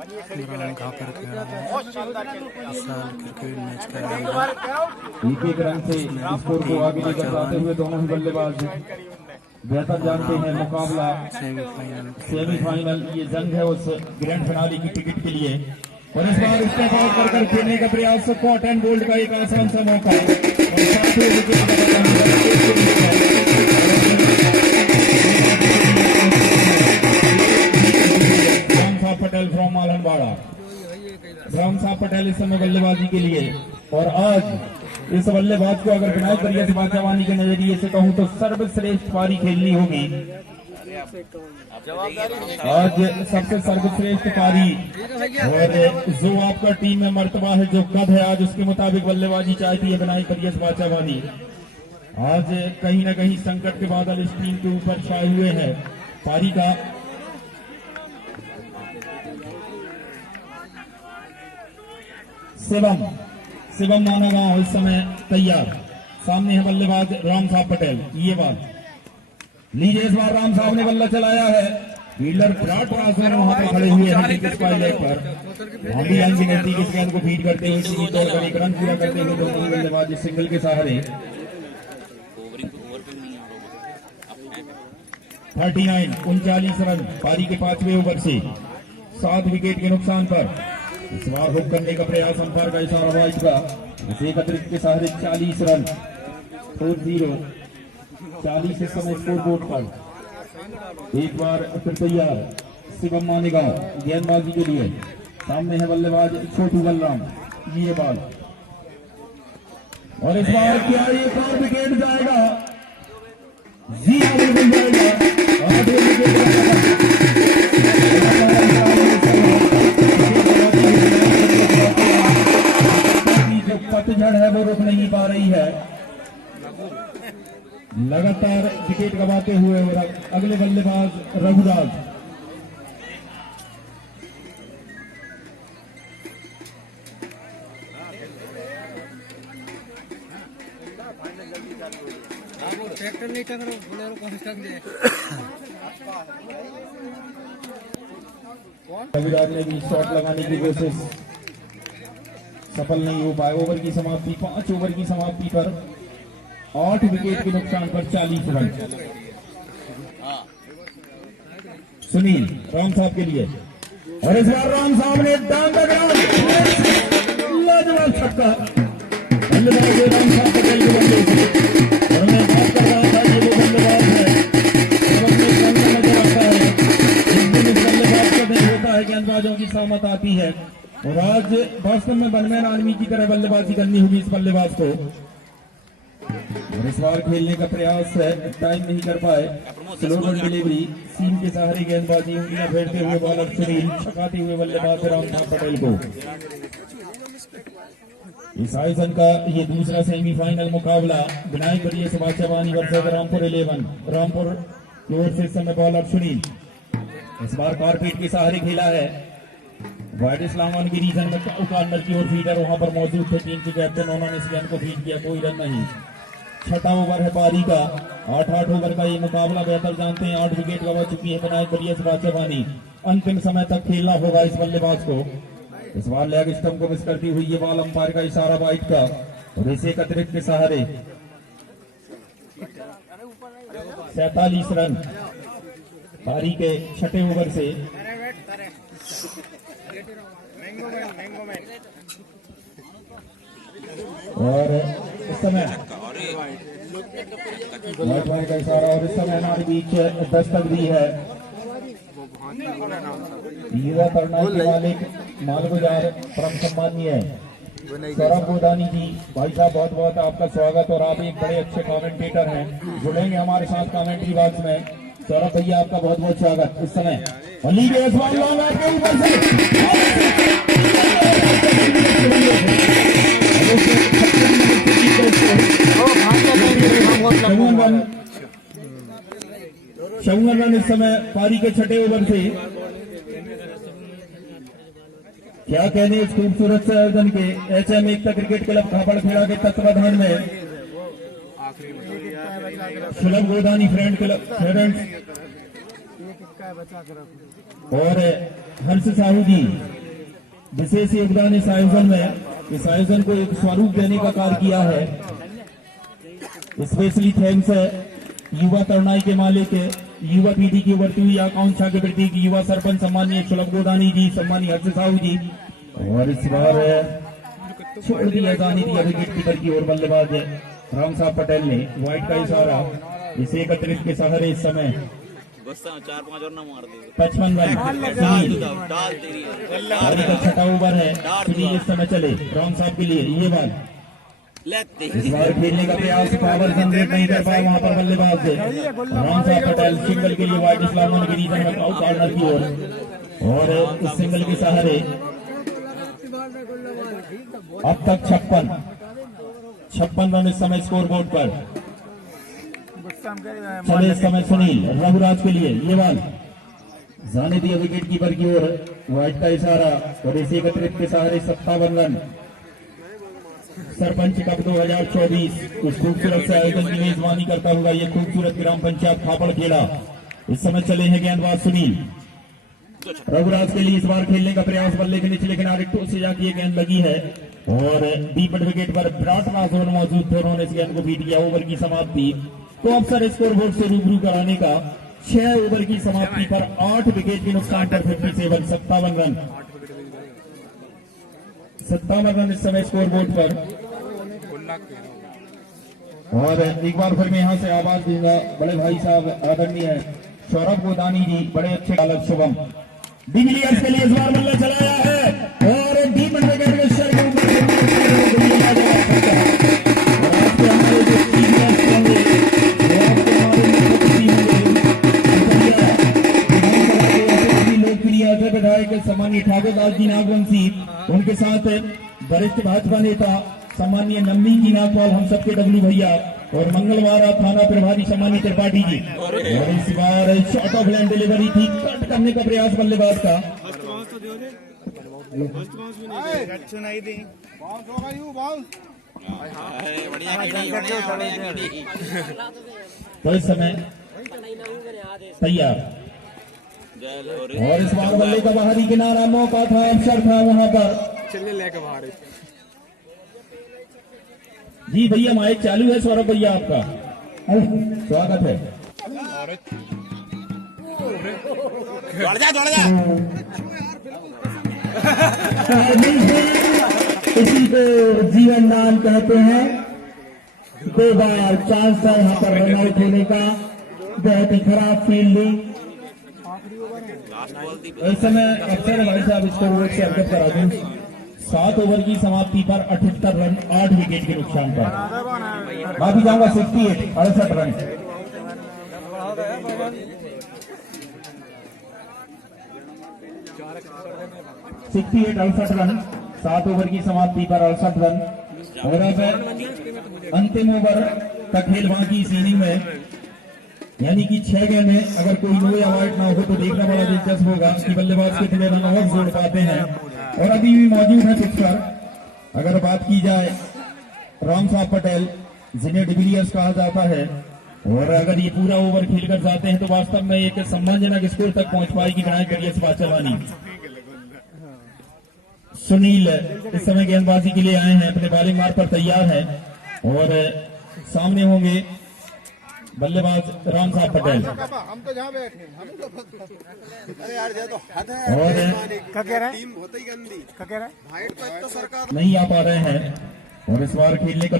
इमरान कहाँ पर खेल रहा है, इस साल क्रिकेट मैच कर रहे हैं। एक एक रन से स्कोर को आगे लेकर जाते हुए दोनों ही बल्लेबाज बेहतर जानते हैं मुकाबला सेमीफाइनल। ये जंग है उस ग्रैंड फिनाले की टिकट के लिए। और इस बार स्टेप आउट कर खेलने का प्रयास, कॉट एंड बोल्ड का एक आसान सा मौका और साथ ही राम साहब पटेल फ्रॉम मालनबाड़ा। राम साहब पटेल इस समय बल्लेबाजी के लिए, और आज इस बल्लेबाज को अगर विनायक बरिया से बादशाहवानी के नजरिए से कहूं तो सर्वश्रेष्ठ पारी खेलनी होगी। आज सबसे सर्वश्रेष्ठ पारी, और जो आपका टीम में मर्तबा है, जो कद है, आज उसके मुताबिक बल्लेबाजी चाहती है विनायक बरिया से बादशाहवानी। आज कहीं ना कहीं संकट के बादल इस टीम के ऊपर छाए हुए हैं। पारी का शिवम माना गांव इस समय तैयार। सामने है बल्लेबाज राम साहब पटेल। ये बात लीजिए, इस बार राम साहब ने बल्ला चलाया है। फील्डर विराट राजन वहां पर खड़े हुए हैं पायलट पर। इस गेंद को फीड करते हुए एक रन पूरा करते हुए दोनों बल्लेबाज सिंगल के सहारे 39 रन पारी के 5वें ओवर से 7 विकेट के नुकसान पर। इस बार हुक करने का प्रयास, अंपायर का इशारा वाइस का। एक अतिरिक्त के सहारे 40 रन 4-0 40 इस समय स्कोर बोर्ड पर। एक बार फिर तैयार शिवम मानेगांव गेंदबाजी के लिए। सामने है बल्लेबाज छोटू बलराम। ये बॉल, और इस बार क्या एक और विकेट जाएगा? जी बिल्कुल जाएगा। पतझड़ है वो रुक नहीं पा रही है, लगातार विकेट गंवाते हुए। अगले बल्लेबाज रघुराज। ट्रैक्टर नहीं टंग रहा, बोलेरो कौन टंग दे। रघुराज ने भी शॉट लगाने की कोशिश, सफल नहीं हो पाए। ओवर की समाप्ति 5 ओवर की समाप्ति पर 8 विकेट के नुकसान पर 40 रन। सुनील राम साहब के लिए, और इस बार राम साहब ने लाजवाब छक्का। बल्लेबाज राम साहब पटेल के बल्ले से, और मैं बात कर रहा था ये वो बल्लेबाज है नजर आता है। जिस दिन इस बल्लेबाज का दिन होता है गेंदबाजों की सहमत आती है, और आज वास्तव में बनमैन आर्मी की तरह बल्लेबाजी करनी होगी इस बल्लेबाज को। और इस बार खेलने का प्रयास है, टाइम नहीं कर पाए। स्लो बॉल डिलीवरी, सीम के सहारे गेंदबाजी, उंगलियां फेरते हुए बॉलर सुनील, छकाते हुए बल्लेबाज राम साहब पटेल को। इस आयोजन का ये दूसरा सेमीफाइनल मुकाबला विनायक बरिया से बादशाहवानी वर्सेस रामपुर 11। रामपुर की ओर से इस समय बॉलर सुनील इस बार कारपीट के सहारे खेला है। वाइड इस्लामान की रीजन में कॉर्नर की ओर फीडर वहां पर मौजूद थे। टीम के कैप्टन, उन्होंने इस गेंद को फीड किया, कोई रन नहीं। 6वां ओवर है पारी का। 8 ओवर का ये मुकाबला बेहतर जानते हैं। 8 विकेट गंवा चुकी है विनायक बरिया से बादशाहवानी। अंतिम समय तक खेलना होगा इस बल्लेबाज को। इस बार लेग स्टंप को मिस करती हुई ये बॉल, अंपायर का इशारा वाइड का, और इसे अतिरिक्त के सहारे 47 रन पारी के 6ठे ओवर से। और इस समय वाइड का इशारा, और इस समय हमारे बीच दस्तक दी है युवा तरनाई के मालिक मालगुजार परम सम्मानीय सौरभ गोदानी जी। भाई साहब बहुत बहुत आपका स्वागत, और आप एक बड़े अच्छे कमेंटेटर हैं, जुड़ेंगे हमारे साथ कमेंट्री बॉक्स में। सौरभ भैया आपका बहुत बहुत स्वागत। इस समय अली के ऊपर से 54 रन इस समय पारी के 6ठे ओवर से। क्या कहने इस खूबसूरत से आयोजन के HM एकता क्रिकेट क्लब खापड़खेड़ा के तत्वाधान में सुलभ गोदानी फ्रेंड्स और हर्ष साहू जी विशेष योगदान इस आयोजन में, इस आयोजन को एक स्वरूप देने का कार्य किया है। स्पेशली थैंक्स है युवा तरुणाई के मालिक, युवा पीढ़ी की उभरती हुई आकांक्षा के प्रतीक युवा सरपंच सम्मानीय सुलभ गोदानी जी, सम्मानीय हर्ष साहू जी। और इस बार छोड़ दिया जाने दिया विकेट कीपर की ओर बल्लेबाज राम साहब पटेल ने व्हाइट का इशारा, इसे एकत्रित के सहारे इस समय 4-5 और ना मार दे 55 रन। सुनील पारी का छठा ओवर है, सुनील इस समय चले राम साहब के लिए ये बात इस बार खेलने का प्रयास, पावर जनरेट नहीं कर पाया वहां पर बल्लेबाज राम साहब पटेल। सिंगल के लिए व्हाइट इस्लाम की रीजन में आउट कॉर्नर की ओर, और उस सिंगल के सहारे अब तक 56 रन इस समय स्कोर बोर्ड पर। चले इस समय सुनील रघुराज के लिए ये बाल जाने दिया विकेट कीपर की ओर, व्हाइट का इशारा, और इसे एकत्रित के सहारे 57 रन। सरपंच कप 2024 उस खूबसूरत से आयोजन की मेजबानी करता हुआ ये खूबसूरत ग्राम पंचायत खापड़ खेला। इस समय चले हैं गेंदबाज सुनील रघुराज के लिए, इस बार खेलने का प्रयास, बल्ले के निचले किनारे टो से जाके ये गेंद लगी है, और डीप मिड विकेट पर विराट राजौर मौजूद थे, उन्होंने इस गेंद को बीट किया। ओवर की समाप्ति तो अफसर स्कोर बोर्ड से रूबरू कराने का 6 ओवर की समाप्ति पर 8 विकेट के नुकसान पर 57 रन इस समय स्कोर बोर्ड पर। और एक बार फिर मैं यहाँ से आवाज दूंगा बड़े भाई साहब आदरणीय सौरभ गोदानी जी, बड़े अच्छे बालक शुभम डिविलियर्स के लिए इस बार बल्ला चलाया है, और डीप मिड विकेट के शर के ऊपर विधायक सम्मानीय ठाकुर दास जी नागवंशी, उनके साथ वरिष्ठ भाजपा नेता सम्मानीय नम्मी जी नागपाल, हम सबके डब्लू भैया, और मंगलवार थाना प्रभारी सम्मानीय त्रिपाठी जी। और इस बार शॉर्ट ऑफ लाइन डिलीवरी थी, कट करने का प्रयास बल्लेबाज का, तो इस समय तैयार। और इस बार बल्ले का बाहरी किनारा, मौका था, अवसर था वहां पर। चलिए लेके बाहर जी भैया, माइक चालू है सौरभ भैया, आपका स्वागत है। दौड़ जा इसी को जीवन दान कहते हैं। 2 बार चांस था यहाँ पर रन आउट होने का, बहुत ही खराब फील्डिंग। इस समय अफसर भाई साहब इसको रोड से अवगत करा दूं। 7 ओवर की समाप्ति पर 78 रन 8 विकेट के नुकसान पर, माफी चाहूंगा 68 रन। 68 रन 7 ओवर की समाप्ति पर 68 रन। और अब अंतिम ओवर का खेल बाकी इस इनिंग में, यानी कि 6 गेंदें, अगर कोई नो या वाइट ना हो तो देखना बड़ा दिलचस्प होगा कि बल्लेबाज कितने रन और जोड़ पाते हैं। और अभी भी मौजूद है पिच पर, अगर बात की जाए राम साहब पटेल जिन्हें डिविलियर्स कहा जाता है, और अगर ये पूरा ओवर खेलकर जाते हैं तो वास्तव में एक सम्मानजनक स्कोर तक पहुंच पाएगी बनाई करिए बाचवानी। सुनील इस समय गेंदबाजी के लिए आए हैं, अपने बॉलिंग मार्ग पर तैयार है, और सामने होंगे बल्लेबाज राम साहब पटेल। हम तो जहाँ बैठे अरे यार ये तो हद है। और क्या कह रहा है? टीम बहुत ही गंदी। क्या कह रहा है? भाइट तो सरकार नहीं आ पा रहे हैं, और इस बार खेलने का